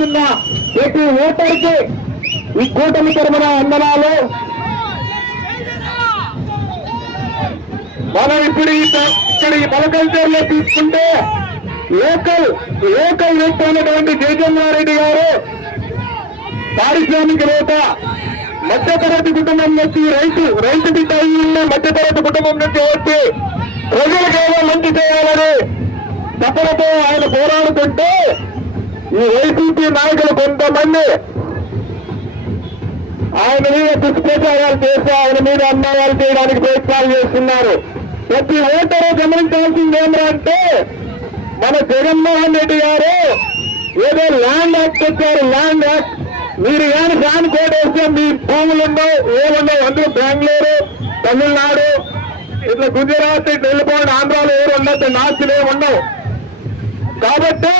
చేస్తున్న ప్రతి ఓటర్కి ఈ కూటమి తరపున వందనాలు. మనం ఇప్పుడు ఇక్కడ ఈ మలకల్చర్లో తీసుకుంటే లోకల్ వ్యక్తి అయినటువంటి జయచంద్రారెడ్డి గారు పారిశ్రామికవేత్త, మధ్యతరగతి కుటుంబం నుంచి రైతు బిడ్డ ఉన్న మధ్యతరగతి కుటుంబం నుంచి వచ్చి ప్రజలకేదో మంచి చేయాలని తపనతో ఆయన పోరాడుతుంటే ఈ వైసీపీ నాయకులు కొంతమంది ఆయన మీద దుష్ప్రచారాలు చేసి ఆయన మీద అన్యాయాలు చేయడానికి ప్రయత్నాలు చేస్తున్నారు. ప్రతి ఓటరు గమనించాల్సింది ఏమంటే మన జగన్మోహన్ రెడ్డి గారు ఏదో ల్యాండ్ యాక్ట్ తెచ్చారు. ల్యాండ్ యాక్ట్ మీరు కానీ ఫ్యాన్ కోడ్ వేస్తే మీ భూములు ఉండవు, ఏముండవు. అందరూ బెంగళూరు, తమిళనాడు, ఇట్లా గుజరాత్, ఇట్లా వెళ్ళిపోయిన ఆంధ్రాలో ఎవరు ఉండద్దు, నాస్తులు ఏమి ఉండవు. కాబట్టి